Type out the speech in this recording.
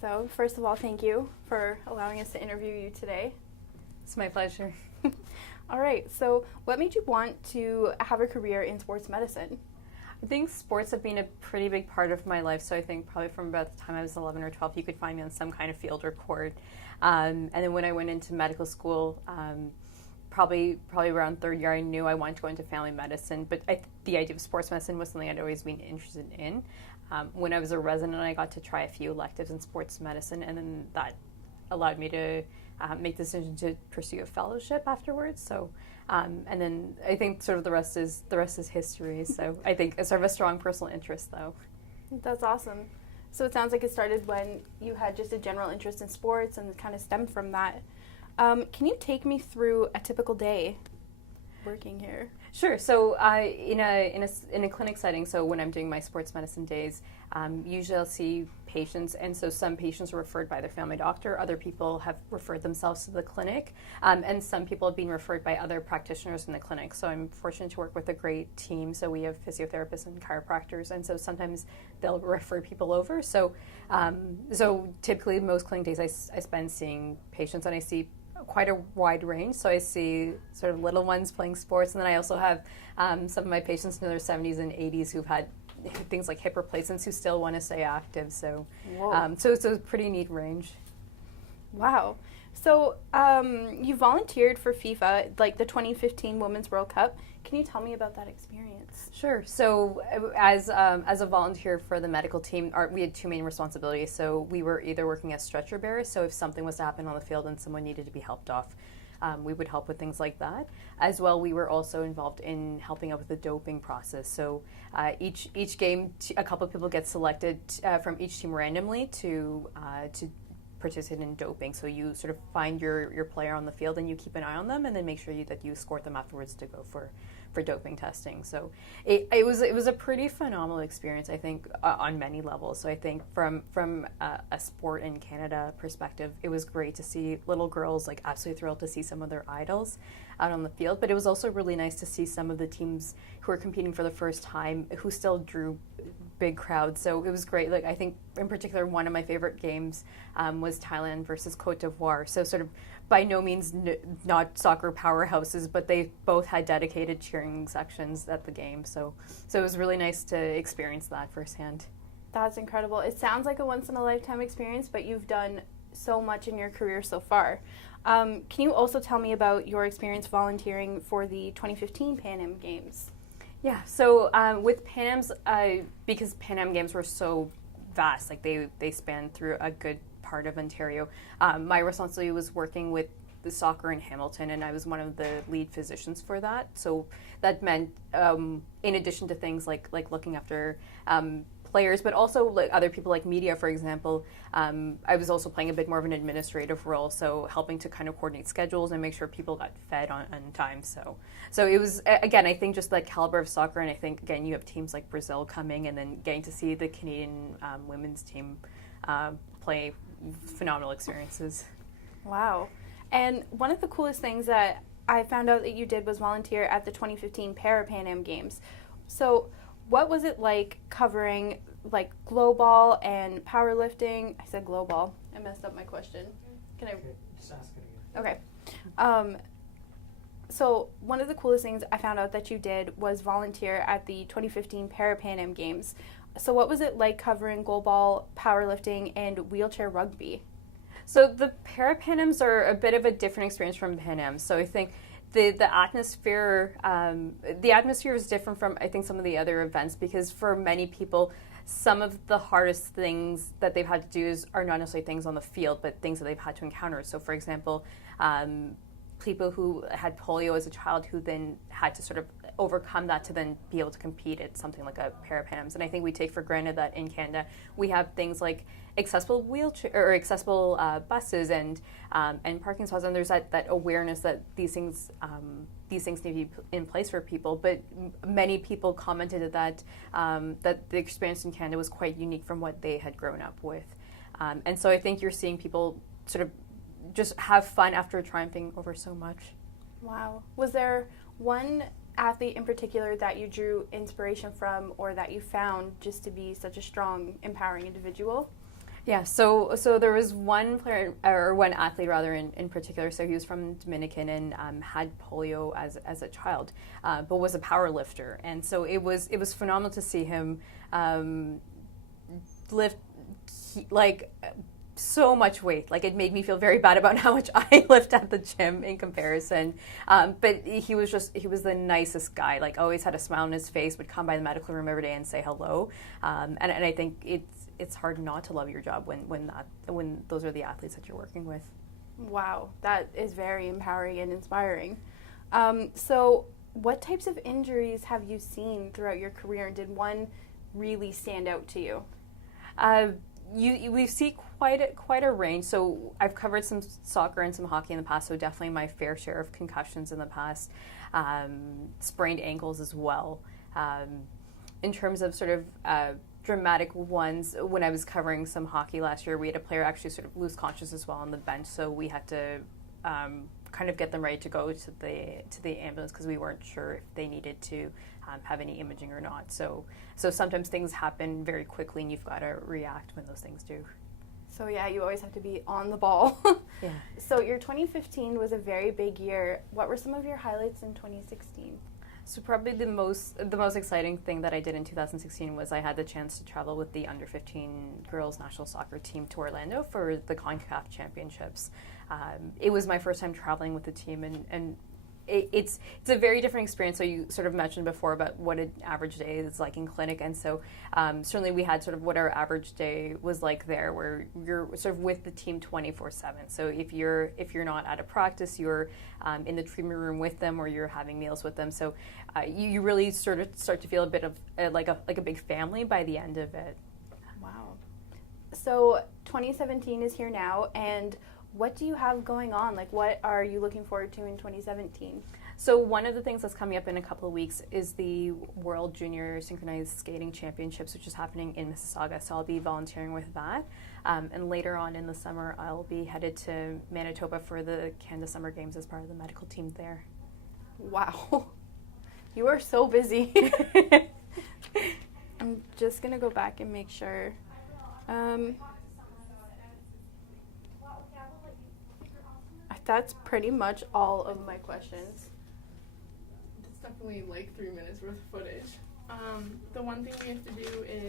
So, first of all, thank you for allowing us to interview you today. It's my pleasure. All right, so what made you want to have a career in sports medicine? I think sports have been a pretty big part of my life, so I think probably from about the time I was 11 or 12, you could find me on some kind of field or court. And then when I went into medical school, probably around third year, I knew I wanted to go into family medicine, but the idea of sports medicine was something I'd always been interested in. When I was a resident, I got to try a few electives in sports medicine, and then that allowed me to make the decision to pursue a fellowship afterwards. So, and then I think sort of the rest is history. So I think it's sort of a strong personal interest, though. That's awesome. So it sounds like it started when you had just a general interest in sports and kind of stemmed from that. Can you take me through a typical day working here? Sure. So in a clinic setting, so when I'm doing my sports medicine days, usually I'll see patients, and so some patients are referred by their family doctor, other people have referred themselves to the clinic, and some people have been referred by other practitioners in the clinic. So I'm fortunate to work with a great team. So we have physiotherapists and chiropractors, and so sometimes they'll refer people over. So so typically most clinic days I spend seeing patients, and I see quite a wide range. So I see sort of little ones playing sports, and then I also have some of my patients in their 70s and 80s who've had things like hip replacements who still want to stay active. So so it's a pretty neat range. Wow. So you volunteered for FIFA, like the 2015 Women's World Cup. Can you tell me about that experience? Sure. So as a volunteer for the medical team, we had two main responsibilities. So we were either working as stretcher bearers, so if something was to happen on the field and someone needed to be helped off, we would help with things like that. As well, we were also involved in helping out with the doping process. So each game, a couple of people get selected from each team randomly to participate in doping. So you sort of find your player on the field and you keep an eye on them, and then make sure that you escort them afterwards to go for doping testing. So it was a pretty phenomenal experience, I think, on many levels. So I think from a sport in Canada perspective, it was great to see little girls like absolutely thrilled to see some of their idols out on the field. But it was also really nice to see some of the teams who were competing for the first time who still drew big crowds. So it was great. Like, I think in particular one of my favorite games was Thailand versus Cote d'Ivoire. So sort of by no means not soccer powerhouses, but they both had dedicated cheering sections at the game. So it was really nice to experience that firsthand. That's incredible. It sounds like a once-in-a-lifetime experience, but you've done so much in your career so far. Can you also tell me about your experience volunteering for the 2015 Pan Am Games? Yeah, so with Pan Am's, because Pan Am Games were so vast, like they spanned through a good part of Ontario, my responsibility was working with the soccer in Hamilton, and I was one of the lead physicians for that. So that meant, in addition to things like looking after players, but also like other people like media, for example, I was also playing a bit more of an administrative role, so helping to kind of coordinate schedules and make sure people got fed on time. So it was, again, I think just the caliber of soccer, and I think, again, you have teams like Brazil coming, and then getting to see the Canadian women's team play phenomenal experiences. Wow. And one of the coolest things that I found out that you did was volunteer at the 2015 Pan Am Games. So what was it like covering like global and powerlifting? I said global. I messed up my question. Can I? Just ask it again. Okay. So one of the coolest things I found out that you did was volunteer at the 2015 Pan Am Games. So what was it like covering global powerlifting and wheelchair rugby? So the Pan Ams are a bit of a different experience from Pan Ams. So I think the atmosphere is different from, I think, some of the other events, because for many people, some of the hardest things that they've had to do are not necessarily things on the field, but things that they've had to encounter. So for example, people who had polio as a child who then had to sort of overcome that to then be able to compete at something like a Pan Ams. And I think we take for granted that in Canada we have things like accessible wheelchair or accessible buses and parking spots, and there's that awareness that these things need to be in place for people. But many people commented that the experience in Canada was quite unique from what they had grown up with, and so I think you're seeing people sort of just have fun after triumphing over so much. Wow. Was there one athlete in particular that you drew inspiration from, or that you found just to be such a strong, empowering individual? Yeah, so there was one player, or one athlete rather, in particular. So he was from Dominican and had polio as a child, but was a power lifter, and so it was phenomenal to see him lift like so much weight. Like, it made me feel very bad about how much I lift at the gym in comparison. But he was the nicest guy. Like, always had a smile on his face. Would come by the medical room every day and say hello. And I think it's hard not to love your job when those are the athletes that you're working with. Wow, that is very empowering and inspiring. So what types of injuries have you seen throughout your career, and did one really stand out to you? We see quite a range. So I've covered some soccer and some hockey in the past, so definitely my fair share of concussions in the past, sprained ankles as well. In terms of sort of dramatic ones, when I was covering some hockey last year, we had a player actually sort of lose consciousness while on the bench, so we had to kind of get them ready to go to the ambulance because we weren't sure if they needed to have any imaging or not. So sometimes things happen very quickly, and you've got to react when those things do. So yeah, you always have to be on the ball. Yeah. So your 2015 was a very big year. What were some of your highlights in 2016? So probably the most exciting thing that I did in 2016 was I had the chance to travel with the under 15 girls national soccer team to Orlando for the CONCACAF championships. It was my first time traveling with the team, and it's a very different experience. So you sort of mentioned before about what an average day is like in clinic, and so certainly we had sort of what our average day was like there, where you're sort of with the team 24/7. So if you're not at a practice, you're in the treatment room with them, or you're having meals with them. So you really sort of start to feel a bit of like a big family by the end of it. Wow. So 2017 is here now, and what do you have going on? Like, what are you looking forward to in 2017? So one of the things that's coming up in a couple of weeks is the World Junior Synchronized Skating Championships, which is happening in Mississauga. So I'll be volunteering with that. And later on in the summer, I'll be headed to Manitoba for the Canada Summer Games as part of the medical team there. Wow. You are so busy. I'm just going to go back and make sure. That's pretty much all of my questions. It's definitely like 3 minutes worth of footage. The one thing we have to do is